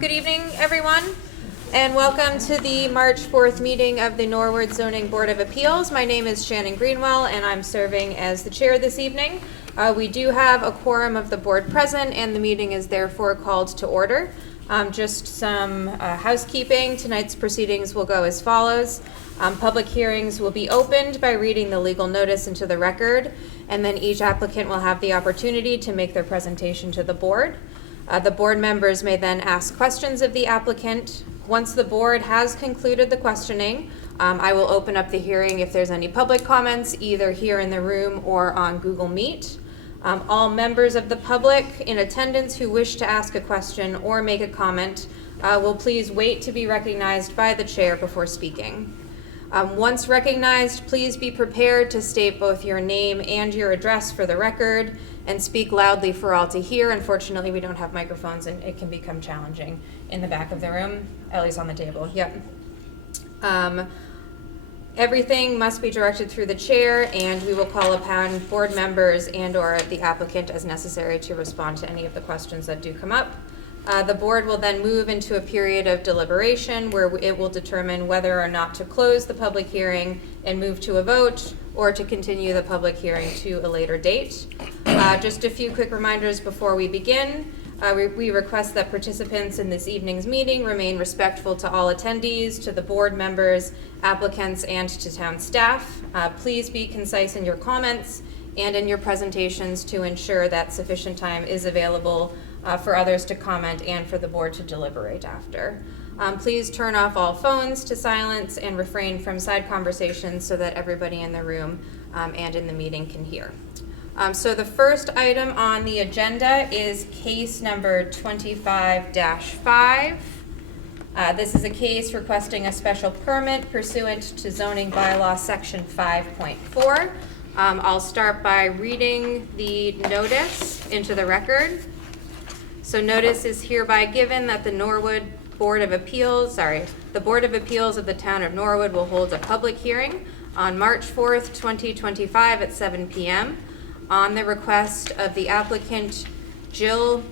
Good evening, everyone, and welcome to the March 4th meeting of the Norwood Zoning Board of Appeals. My name is Shannon Greenwell, and I'm serving as the chair this evening. We do have a quorum of the board present, and the meeting is therefore called to order. Just some housekeeping. Tonight's proceedings will go as follows. Public hearings will be opened by reading the legal notice into the record, and then each applicant will have the opportunity to make their presentation to the board. The board members may then ask questions of the applicant. Once the board has concluded the questioning, I will open up the hearing if there's any public comments, either here in the room or on Google Meet. All members of the public in attendance who wish to ask a question or make a comment will please wait to be recognized by the chair before speaking. Once recognized, please be prepared to state both your name and your address for the record and speak loudly for all to hear. Unfortunately, we don't have microphones and it can become challenging in the back of the room, at least on the table. Yep. Everything must be directed through the chair, and we will call upon board members and or the applicant as necessary to respond to any of the questions that do come up. The board will then move into a period of deliberation where it will determine whether or not to close the public hearing and move to a vote, or to continue the public hearing to a later date. Just a few quick reminders before we begin. We request that participants in this evening's meeting remain respectful to all attendees, to the board members, applicants, and to town staff. Please be concise in your comments and in your presentations to ensure that sufficient time is available for others to comment and for the board to deliberate after. Please turn off all phones to silence and refrain from side conversations so that everybody in the room and in the meeting can hear. So the first item on the agenda is case number 25-5. This is a case requesting a special permit pursuant to zoning bylaw section 5.4. I'll start by reading the notice into the record. So notice is hereby given that the the Board of Appeals of the Town of Norwood will hold a public hearing on March 4th, 2025 at 7 p.m. on the request of the applicant Jill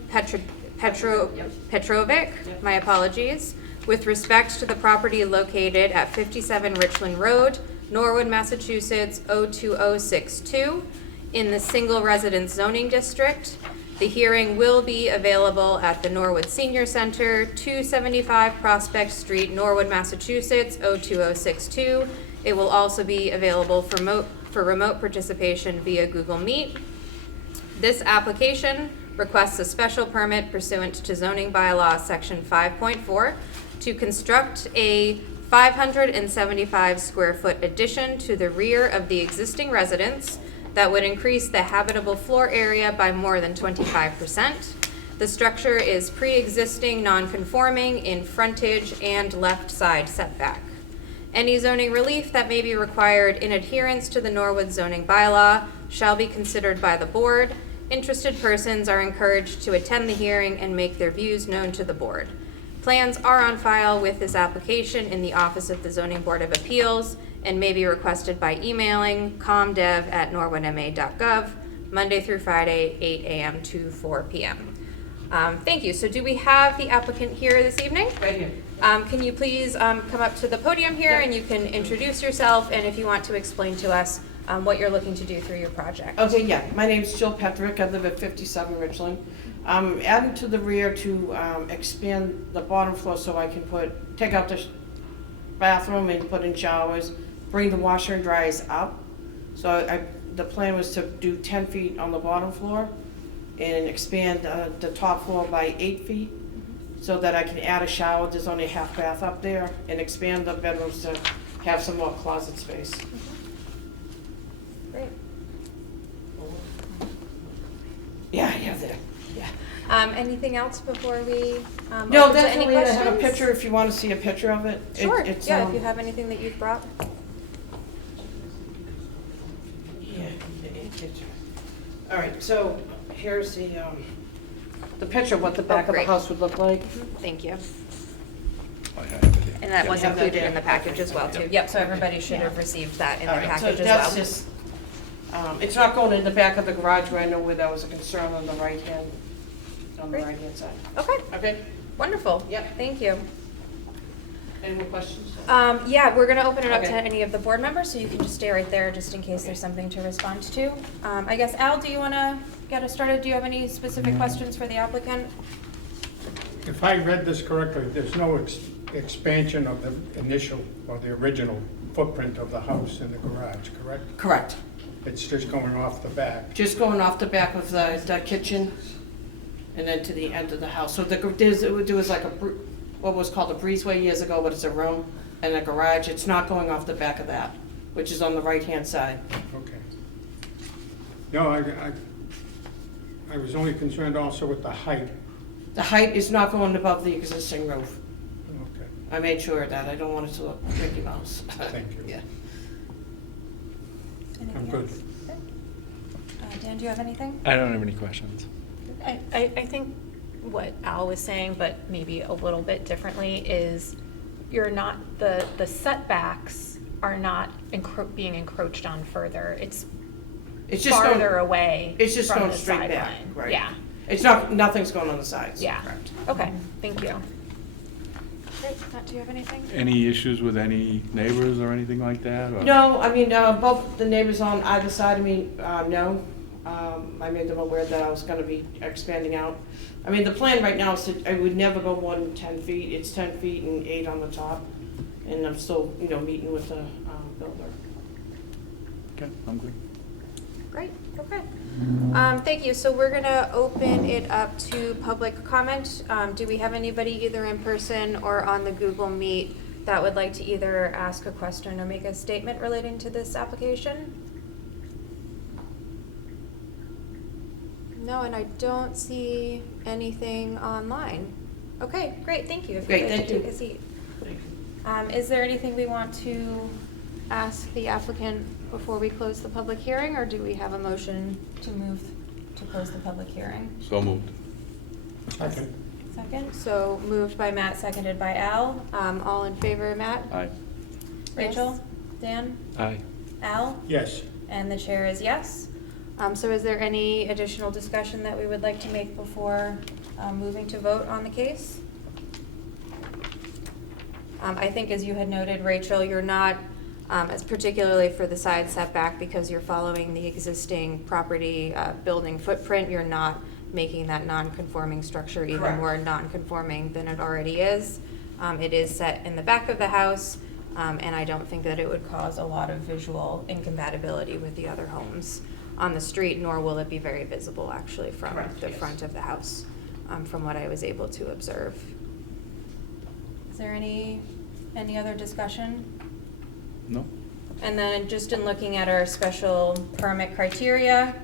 Petrovic, my apologies, with respect to the property located at 57 Richland Road, Norwood, Massachusetts 02062 in the single residence zoning district. The hearing will be available at the Norwood Senior Center, 275 Prospect Street, Norwood, Massachusetts 02062. It will also be available for remote participation via Google Meet. This application requests a special permit pursuant to zoning bylaw section 5.4 to construct a 575 square foot addition to the rear of the existing residence that would increase the habitable floor area by more than 25%. The structure is pre-existing non-conforming in frontage and left side setback. Any zoning relief that may be required in adherence to the Norwood zoning bylaw shall be considered by the board. Interested persons are encouraged to attend the hearing and make their views known to the board. Plans are on file with this application in the office of the Zoning Board of Appeals and may be requested by emailing comdev@norwoodma.gov, Monday through Friday, 8 a.m. to 4 p.m. Thank you. So do we have the applicant here this evening? Right here. Can you please come up to the podium here, and you can introduce yourself and if you want to explain to us what you're looking to do through your project. Okay, yeah. My name's Jill Petrick. I live at 57 Richland. I'm adding to the rear to expand the bottom floor so I can take out the bathroom and put in showers, bring the washer and dryers up. So the plan was to do 10 feet on the bottom floor and expand the top floor by 8 feet so that I can add a shower. There's only a half bath up there, and expand the bedrooms to have some more closet space. Great. Yeah, I have that. Yeah. Anything else before we No, open to that's any only I have a questions? picture if you want to see a picture of it. Sure. It's, yeah, if you have anything that you've brought. Yeah, a picture. All right, so here's the picture of what the back of the great. house would look like. Thank you. I have it here. And that Yeah, was we have that included there. in the package as well, too. Yep, so everybody should have received that in the All right, so package as that's well. just, it's not going in the back of the garage where I know where that was a concern on the right-hand Great. side. Okay, Okay, wonderful. Yep. Thank you. any more questions? Yeah, we're gonna open it up to Okay. any of the board members, so you can just stay right there, just in case there's something to respond to. I guess, Al, do you wanna get us started? Do you have any specific questions for the applicant? If I read this correctly, there's no expansion of the initial or the original footprint of the house in the garage, correct? Correct. It's just going off the back. Just going off the back of the kitchen and then to the end of the house. So there was like what was called a breezeway years ago, but it's a room and a garage. It's not going off the back of that, which is on the right-hand side. Okay. No, I was only concerned also with the height. The height is not going above the existing roof. Okay, I made sure of that. I don't want it to look Mickey Mouse. thank you. Yeah. Anything I'm good. else? Okay. Dan, do you have anything? I don't have any questions. I think what Al was saying, but maybe a little bit differently, is you're not, the setbacks are not being encroached on further. It's It's just farther going, away it's just from going the straight back, sideline. right? Yeah, It's not, nothing's going on the sides. yeah. Correct. Okay, thank you. Great. Matt, do you have anything? Any issues with any neighbors or anything like that? or- No, I mean, both the neighbors on either side of me, no. I made them aware that I was gonna be expanding out. I mean, the plan right now is that I would never go more than 10 feet. It's 10 feet and 8 on the top. And I'm still, meeting with the builder. Okay, I'm good. Great, okay. Thank you. So we're gonna open it up to public comment. Do we have anybody either in person or on the Google Meet that would like to either ask a question or make a statement relating to this application? No, and I don't see anything online. Okay, great, thank you. If Great, you'd like thank to you. take a seat. Is there anything we want to ask the applicant before we close the public hearing, or do we have a motion to move to close the public hearing? So moved. Second. Second, so moved by Matt, seconded by Al. All in favor, Matt? Aye. Rachel? Dan? Aye. Al? Yes. And the chair is yes. So is there any additional discussion that we would like to make before moving to vote on the case? I think as you had noted, Rachel, you're not, as particularly for the side setback, because you're following the existing property building footprint, you're not making that non-conforming structure even Correct. more non-conforming than it already is. It is set in the back of the house, and I don't think that it would cause a lot of visual incompatibility with the other homes on the street, nor will it be very visible actually from Correct, the yes. front of the house, from what I was able to observe. Is there any other discussion? No? And then just in looking at our special permit criteria,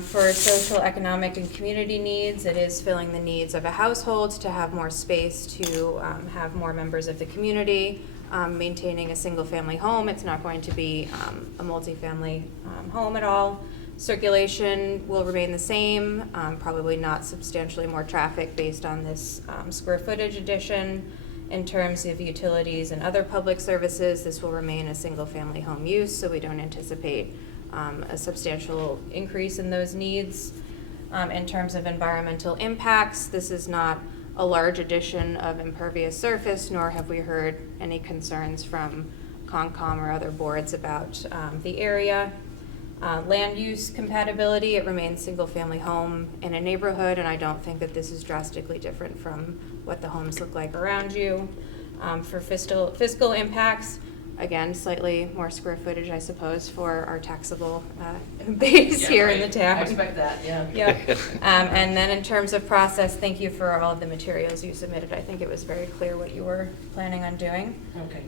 for social, economic, and community needs, it is filling the needs of a household to have more space to have more members of the community, maintaining a single-family home. It's not going to be a multifamily home at all. Circulation will remain the same, probably not substantially more traffic based on this square footage addition. In terms of utilities and other public services, this will remain a single-family home use, so we don't anticipate a substantial increase in those needs. In terms of environmental impacts, this is not a large addition of impervious surface, nor have we heard any concerns from Concom or other boards about the area. Land use compatibility, it remains single-family home in a neighborhood, and I don't think that this is drastically different from what the homes look like around you. For fiscal impacts, again, slightly more square footage, I suppose, for our taxable base here in the town. I expect that, yeah. Yep. And then in terms of process, thank you for all of the materials you submitted. I think it was very clear what you were planning on doing. Okay.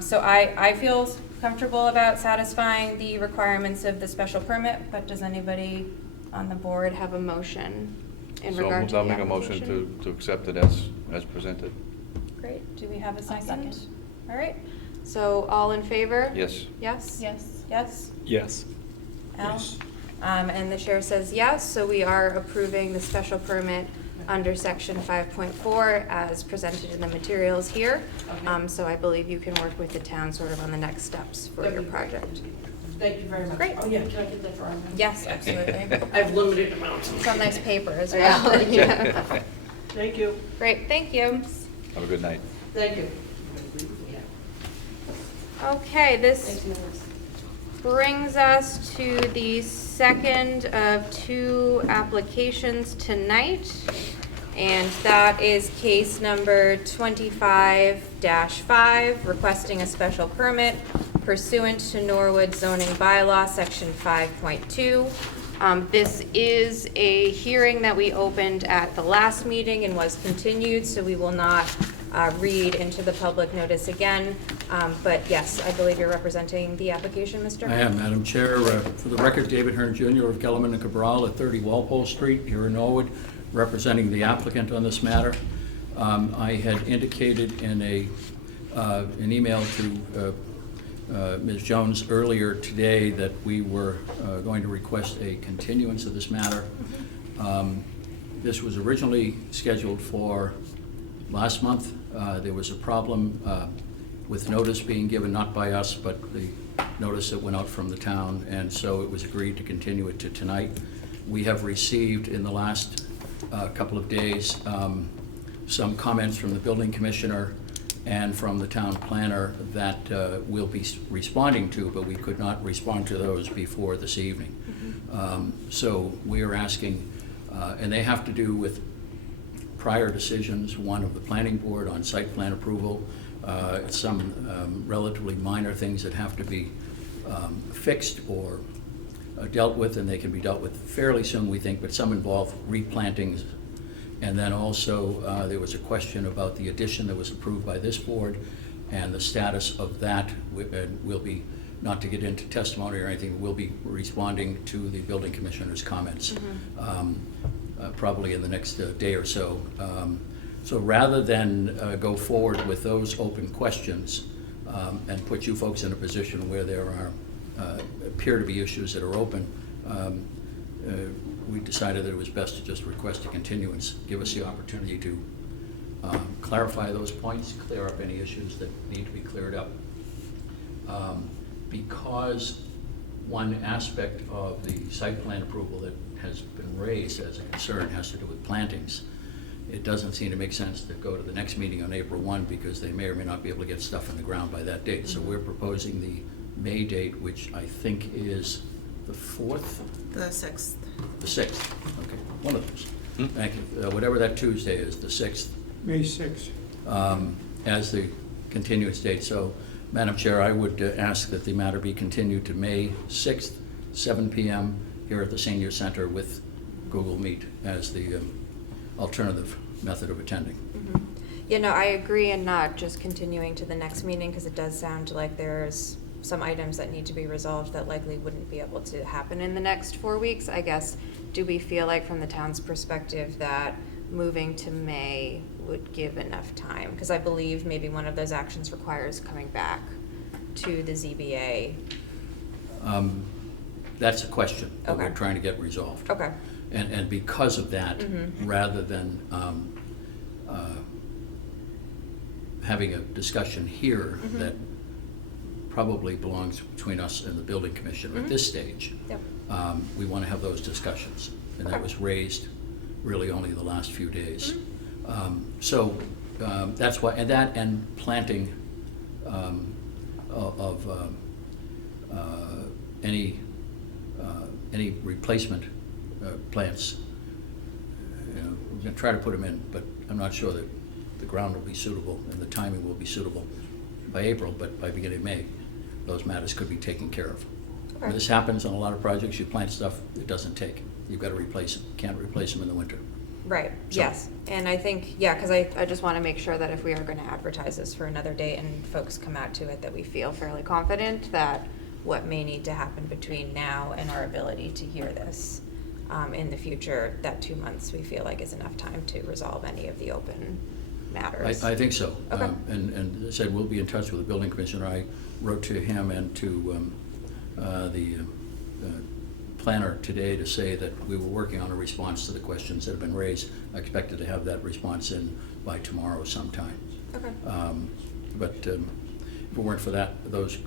So I feel comfortable about satisfying the requirements of the special permit, but does anybody on the board have a motion in So regard moved. to the I'll make a motion application? to accept it as presented. Great, do we have a second? second. All right, so all in favor? Yes. Yes? Yes. Yes? Yes. Al? Yes. And the chair says yes, so we are approving the special permit under section 5.4 as presented in the materials here. Okay. So I believe you can work with the town sort of on the next steps for your project. Thank you very much. Great. Oh, yeah, can I get that for our minutes? Yes, absolutely. I have limited amounts. It's on nice paper as well. Yeah. Thank you. Great, thank you. Have a good night. Thank you. Okay, this Thanks, Nicholas. brings us to the second of two applications tonight. And that is case number 25-5, requesting a special permit pursuant to Norwood zoning bylaw, section 5.2. This is a hearing that we opened at the last meeting and was continued, so we will not read into the public notice again. But yes, I believe you're representing the application, Mr. I am, Madam Chair. For the record, David Hearn Jr. of Gellerman and Cabral at 30 Walpole Street here in Norwood, representing the applicant on this matter. I had indicated in an email to Ms. Jones earlier today that we were going to request a continuance of this matter. This was originally scheduled for last month. There was a problem with notice being given, not by us, but the notice that went out from the town, and so it was agreed to continue it to tonight. We have received in the last couple of days some comments from the building commissioner and from the town planner that we'll be responding to, but we could not respond to those before this evening. So we are asking, and they have to do with prior decisions, one of the planning board on site plan approval, some relatively minor things that have to be fixed or dealt with, and they can be dealt with fairly soon, we think, but some involve replantings. And then also, there was a question about the addition that was approved by this board and the status of that. We'll be, not to get into testimony or anything, we'll be responding to the building commissioner's comments probably in the next day or so. So rather than go forward with those open questions and put you folks in a position where there are appear to be issues that are open, we decided that it was best to just request a continuance, give us the opportunity to clarify those points, clear up any issues that need to be cleared up. Because one aspect of the site plan approval that has been raised as a concern has to do with plantings, it doesn't seem to make sense to go to the next meeting on April 1 because they may or may not be able to get stuff in the ground by that date. So we're proposing the May date, which I think is the 4th? The 6th. The 6th, okay, one of those. Thank you. Whatever that Tuesday is, the 6th, May 6th. as the continuance date. So, Madam Chair, I would ask that the matter be continued to May 6th, 7 p.m. here at the Senior Center with Google Meet as the alternative method of attending. You know, I agree in not just continuing to the next meeting, because it does sound like there's some items that need to be resolved that likely wouldn't be able to happen in the next 4 weeks. I guess, do we feel like from the town's perspective that moving to May would give enough time? Because I believe maybe one of those actions requires coming back to the ZBA. That's a question that we're Okay. trying to get resolved. Okay. And because of that, rather than having a discussion here that probably belongs between us and the building commissioner at this stage, Yep. we want to have those discussions. And that Okay. was raised really only the last few days. So that's why, and that and planting of any replacement plants. You know, we're going to try to put them in, but I'm not sure that the ground will be suitable and the timing will be suitable by April, but by beginning of May, those matters could be taken care of. Okay. This happens on a lot of projects. You plant stuff, it doesn't take. You've got to replace them. Can't replace them in the winter. Right, So- yes. And I think, yeah, because I just want to make sure that if we are going to advertise this for another date and folks come out to it, that we feel fairly confident that what may need to happen between now and our ability to hear this in the future, that 2 months we feel like is enough time to resolve any of the open matters. I think so. Okay. And as I said, we'll be in touch with the building commissioner. I wrote to him and to the planner today to say that we were working on a response to the questions that have been raised. I expected to have that response in by tomorrow sometime. Okay. But if it weren't for that, those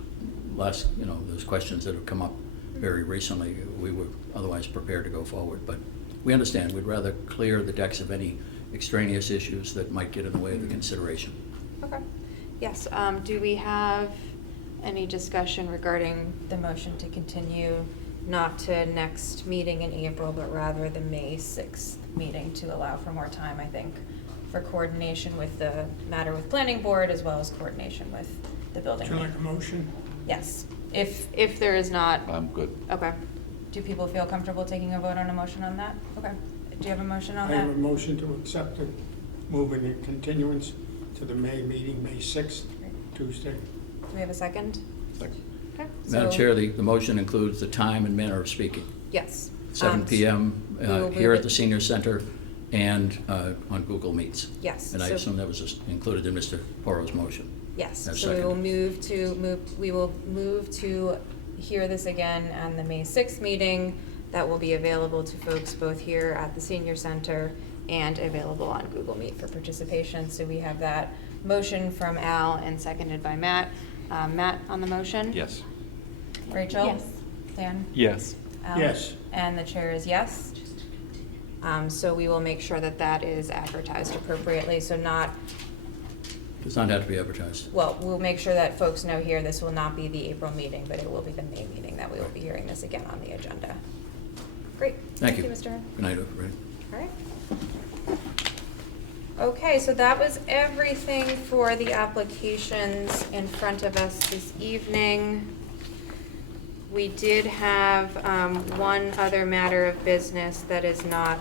those questions that have come up very recently, we were otherwise prepared to go forward. But we understand, we'd rather clear the decks of any extraneous issues that might get in the way of the consideration. Okay. Yes, do we have any discussion regarding the motion to continue not to next meeting in April, but rather the May 6th meeting to allow for more time, I think, for coordination with the matter with planning board as well as coordination with the building? Would you like a motion? Yes, if there is not, I'm good. okay. Do people feel comfortable taking a vote on a motion on that? Okay. Do you have a motion on I have a that? motion to accept the moving and continuance to the May meeting, May 6th, Tuesday. Do we have a second? Second. Okay. Madam so- Chair, the motion includes the time and manner of speaking. Yes. 7 PM we will here move at the it- Senior Center and on Google Meets. Yes. And I so- assume that was just included in Mr. Porro's motion. Yes, As so we will seconded. we will move to hear this again on the May 6th meeting. That will be available to folks both here at the Senior Center and available on Google Meet for participation. So we have that motion from Al and seconded by Matt. Matt on the motion? Yes. Rachel? Yes. Dan? Yes. Al? Yes. And the chair is yes. So we will make sure that that is advertised appropriately, so not, Does not have to be advertised. well, we'll make sure that folks know here, this will not be the April meeting, but it will be the May meeting that we will be hearing this again on the agenda. Great. Thank you. Mr. Hearn. Good night, everybody. All right. Okay, so that was everything for the applications in front of us this evening. We did have one other matter of business that is not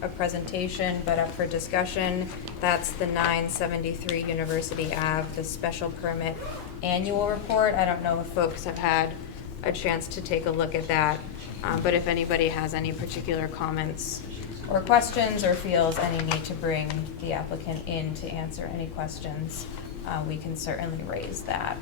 a presentation, but up for discussion. That's the 973 University Ave, the special permit annual report. I don't know if folks have had a chance to take a look at that, but if anybody has any particular comments or questions or feels any need to bring the applicant in to answer any questions, we can certainly raise that.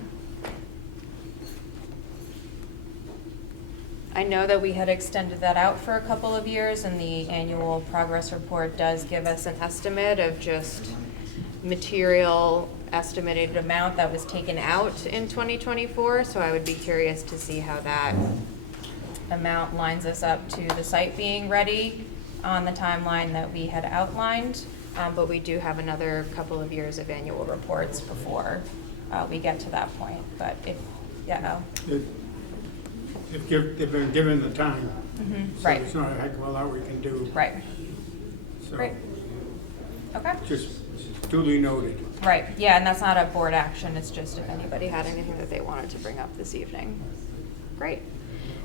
I know that we had extended that out for a couple of years, and the annual progress report does give us an estimate of just material estimated amount that was taken out in 2024, so I would be curious to see how that amount lines us up to the site being ready on the timeline that we had outlined, but we do have another couple of years of annual reports before we get to that point, but if, yeah, They've been given the time. So right, there's not a heck of a lot we can do. right, So right. Okay. just duly noted. Right, yeah, and that's not a board action, it's just if anybody had anything that they wanted to bring up this evening. Great.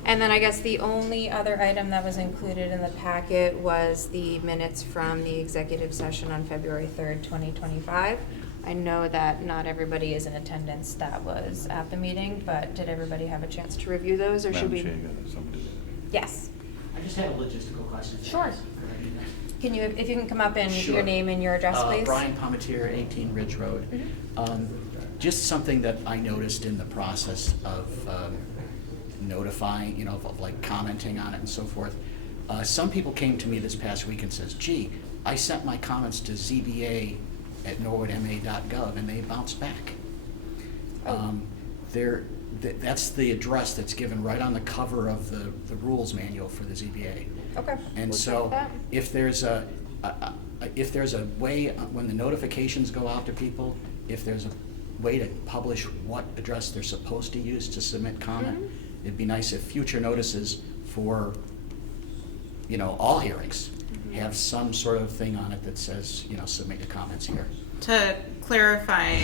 And then I guess the only other item that was included in the packet was the minutes from the executive session on February 3rd, 2025. I know that not everybody is in attendance that was at the meeting, but did everybody have a chance to review those, or should Madam we? Chair, you got somebody there. Yes. I just had a logistical question. Sure. Can you, if you can come up and your Sure. name and your address, please? Brian Palmetier, 18 Ridge Road. Just something that I noticed in the process of notifying, of like commenting on it and so forth. Some people came to me this past week and says, gee, I sent my comments to zba@norwoodma.gov and they bounced back. That's the address that's given right on the cover of the rules manual for the ZBA. Okay. And we'll so, check that. if there's a way, when the notifications go out to people, if there's a way to publish what address they're supposed to use to submit comment, it'd be nice if future notices for, all hearings have some sort of thing on it that says, submit your comments here. To clarify,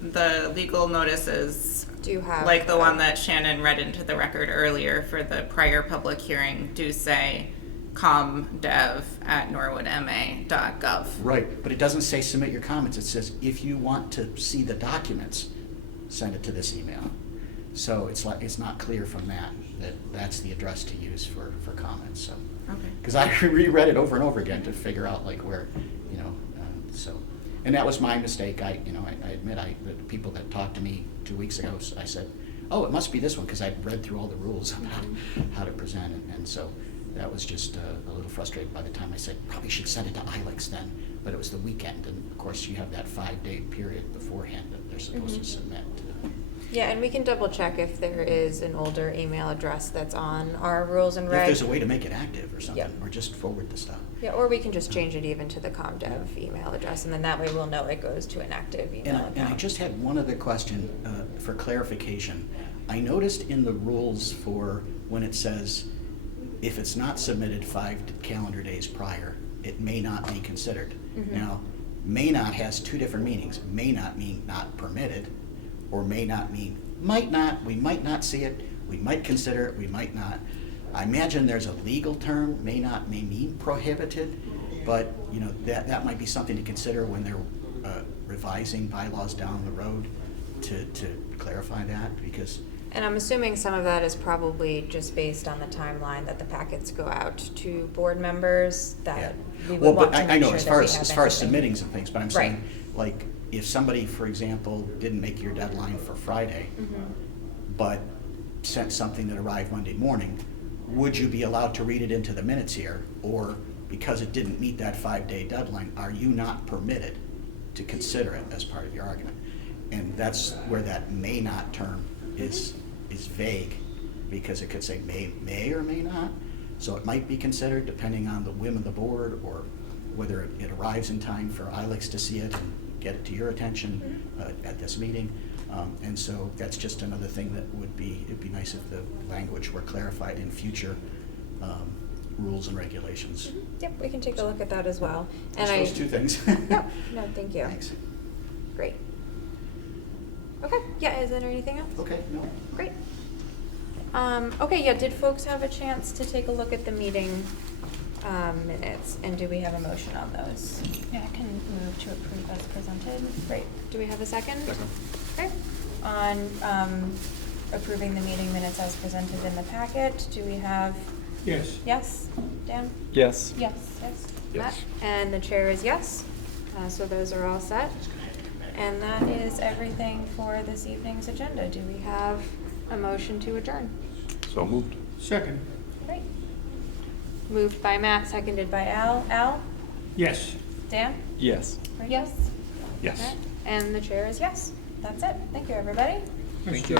the legal notices, Do you have? like the one that Shannon read into the record earlier for the prior public hearing, do say comdev@norwoodma.gov. Right, but it doesn't say submit your comments. It says if you want to see the documents, send it to this email. So it's not clear from that that's the address to use for comments. So Okay. because I reread it over and over again to figure out where, so. And that was my mistake. I admit the people that talked to me 2 weeks ago, I said, oh, it must be this one, because I'd read through all the rules about how to present it. And so that was just a little frustrating by the time I said, probably should send it to ILEX then. But it was the weekend, and of course, you have that 5-day period beforehand that they're supposed to submit. Yeah, and we can double check if there is an older email address that's on our rules and If regs. there's a way to make it active or something, Yep. or just forward the stuff. Yeah, or we can just change it even to the ComDev email address, and then that way we'll know it goes to an active email account. And I just had one other question for clarification. I noticed in the rules for when it says, if it's not submitted 5 calendar days prior, it may not be considered. Now, may not has 2 different meanings. May not mean not permitted, or may not mean might not. We might not see it. We might consider it. We might not. I imagine there's a legal term. May not may mean prohibited, but you know that might be something to consider when they're revising bylaws down the road to clarify that, because. And I'm assuming some of that is probably just based on the timeline that the packets go out to board members, that we Well, would want but to I make know sure as that far we as have as far as everything. submitting some things, but I'm Right. saying, like, if somebody, for example, didn't make your deadline for Friday, but sent something that arrived Monday morning, would you be allowed to read it into the minutes here? Or because it didn't meet that 5-day deadline, are you not permitted to consider it as part of your argument? And that's where that may not term is vague, because it could say may or may not. So it might be considered depending on the whim of the board, or whether it arrives in time for ILEX to see it and get it to your attention at this meeting. And so that's just another thing that it'd be nice if the language were clarified in future rules and regulations. Yep, we can take a look at that as well. And Just those 2 things. Yep, no, thank you. Thanks. Great. Okay, yeah, is there anything else? Okay, no. Great. Okay, yeah, did folks have a chance to take a look at the meeting minutes, and do we have a motion on those? Yeah, I can move to approve as presented. Great, do we have a second? Second. Okay, on approving the meeting minutes as presented in the packet, do we have, Yes. yes, Dan? Yes. Yes. Yes. Yes. Matt? And the chair is yes, so those are all set. And that is everything for this evening's agenda. Do we have a motion to adjourn? So moved. Second, Great. Moved by Matt, seconded by Al. Al? yes. Dan? Yes. Yes. Yes. And the chair is yes. That's it. Thank you, everybody. Thank you.